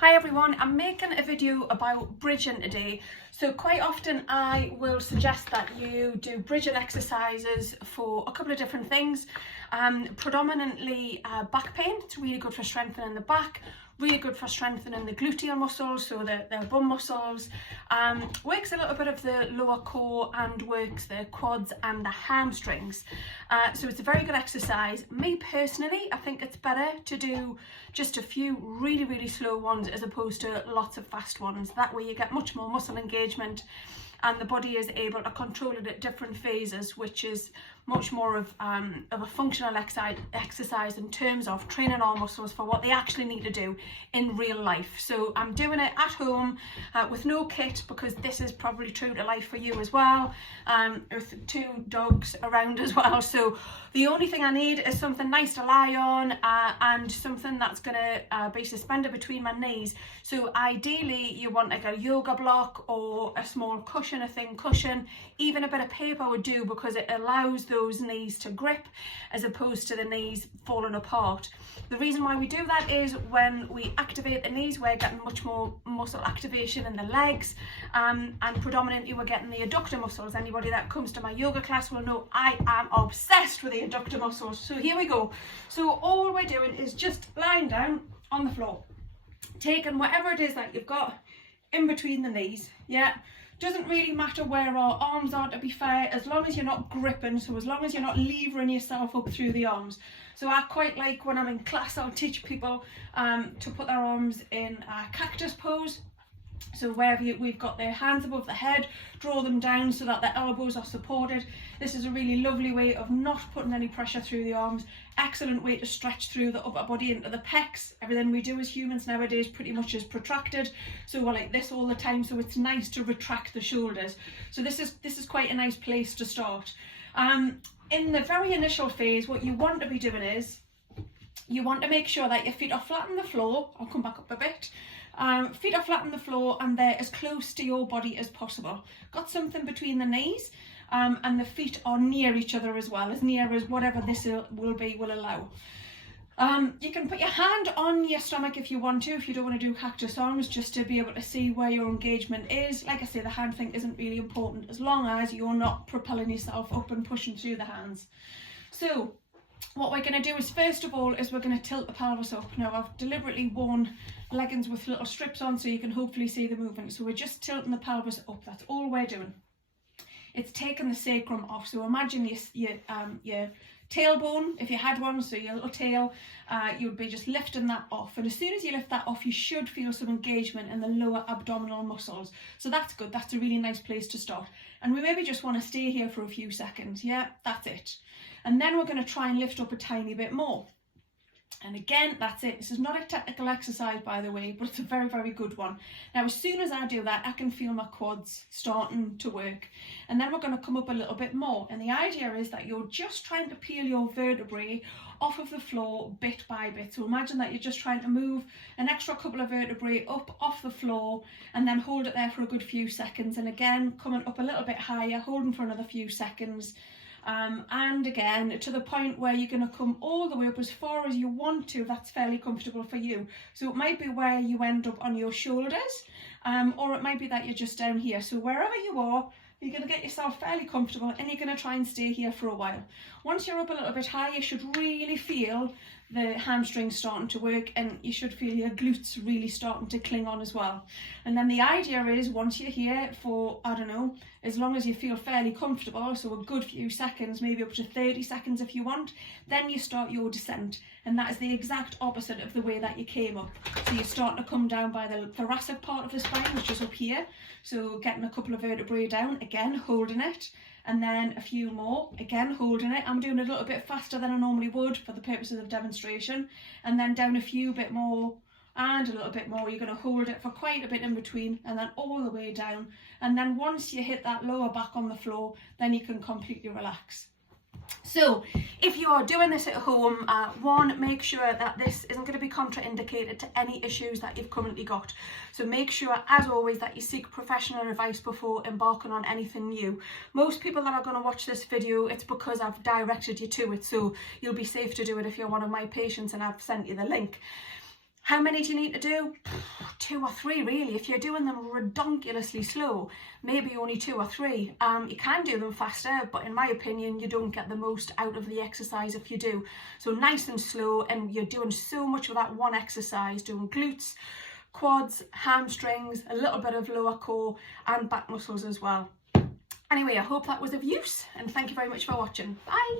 Hi everyone, I'm making a video about bridging today. So quite often I will suggest that you do bridging exercises for a couple of different things. Predominantly back pain. It's really good for strengthening the back, really good for strengthening the gluteal muscles, so the bum muscles. Works a little bit of the lower core and works the quads and the hamstrings. So it's a very good exercise. Me personally, I think it's better to do just a few really slow ones as opposed to lots of fast ones. That way you get much more muscle engagement and the body is able to control it at different phases, which is much more of a functional exercise in terms of training our muscles for what they actually need to do in real life. So I'm doing it at home with no kit, because this is probably true to life for you as well, with two dogs around as well. So the only thing I need is something nice to lie on and something that's going to be suspended between my knees. So ideally you want like a yoga block or a small cushion, a thin cushion. Even a bit of paper would do, because it allows those knees to grip as opposed to the knees falling apart. The reason why we do that is when we activate the knees, we're getting much more muscle activation in the legs, and predominantly we're getting the adductor muscles. Anybody that comes to my yoga class will know I am obsessed with the adductor muscles. So here we go. So all we're doing is just lying down on the floor, taking whatever it is that you've got in between the knees. Yeah, doesn't really matter where our arms are, to be fair, as long as you're not gripping, so as long as you're not levering yourself up through the arms. So I quite like, when I'm in class, I'll teach people to put their arms in a cactus pose. So wherever we've got their hands above the head, draw them down so that the elbows are supported. This is a really lovely way of not putting any pressure through the arms. Excellent way to stretch through the upper body into the pecs. Everything we do as humans nowadays pretty much is protracted, so we're like this all the time, so it's nice to retract the shoulders. So this is quite a nice place to start. In the very initial phase, what you want to be doing is you want to make sure that your feet are flat on the floor. I'll come back up a bit. Feet are flat on the floor and they're as close to your body as possible. Got something between the knees, and the feet are near each other as well, as near as whatever this will allow. You can put your hand on your stomach if you want to, if you don't want to do cactus arms, just to be able to see where your engagement is. Like I say, the hand thing isn't really important as long as you're not propelling yourself up and pushing through the hands. So what we're going to do is, first of all, is we're going to tilt the pelvis up. Now I've deliberately worn leggings with little strips on so you can hopefully see the movement. So we're just tilting the pelvis up. That's all we're doing. It's taking the sacrum off. So imagine your tailbone, if you had one, so your little tail, you would be just lifting that off. And as soon as you lift that off, you should feel some engagement in the lower abdominal muscles. So that's good. That's a really nice place to start. And we maybe just want to stay here for a few seconds. Yeah, that's it. And then we're going to try and lift up a tiny bit more. And again, that's it. This is not a technical exercise, by the way, but it's a very good one. Now, as soon as I do that, I can feel my quads starting to work. And then we're going to come up a little bit more. And the idea is that you're just trying to peel your vertebrae off of the floor bit by bit. So imagine that you're just trying to move an extra couple of vertebrae up off the floor and then hold it there for a good few seconds. And again, coming up a little bit higher, holding for another few seconds. And again, to the point where you're going to come all the way up as far as you want to. That's fairly comfortable for you. So it might be where you end up on your shoulders, or it might be that you're just down here. So wherever you are, you're going to get yourself fairly comfortable and you're going to try and stay here for a while. Once you're up a little bit high, you should really feel the hamstrings starting to work, and you should feel your glutes really starting to cling on as well. And then the idea is, once you're here for, I don't know, as long as you feel fairly comfortable, so a good few seconds, maybe up to 30 seconds if you want, then you start your descent. And that is the exact opposite of the way that you came up. So you're starting to come down by the thoracic part of the spine, which is up here. So getting a couple of vertebrae down, again, holding it. And then a few more, again holding it. I'm doing it a little bit faster than I normally would for the purposes of demonstration. And then down a few bit more and a little bit more. You're going to hold it for quite a bit in between and then all the way down. And then once you hit that lower back on the floor, then you can completely relax. So if you are doing this at home, one, make sure that this isn't going to be contraindicated to any issues that you've currently got. So make sure, as always, that you seek professional advice before embarking on anything new. Most people that are going to watch this video, it's because I've directed you to it, so you'll be safe to do it if you're one of my patients and I've sent you the link. How many do you need to do? 2 or 3 really. If you're doing them redonkulously slow, maybe only 2 or 3. You can do them faster, but in my opinion, you don't get the most out of the exercise if you do. So nice and slow, and you're doing so much with that one exercise, doing glutes, quads, hamstrings, a little bit of lower core and back muscles as well. Anyway, I hope that was of use, and thank you very much for watching. Bye.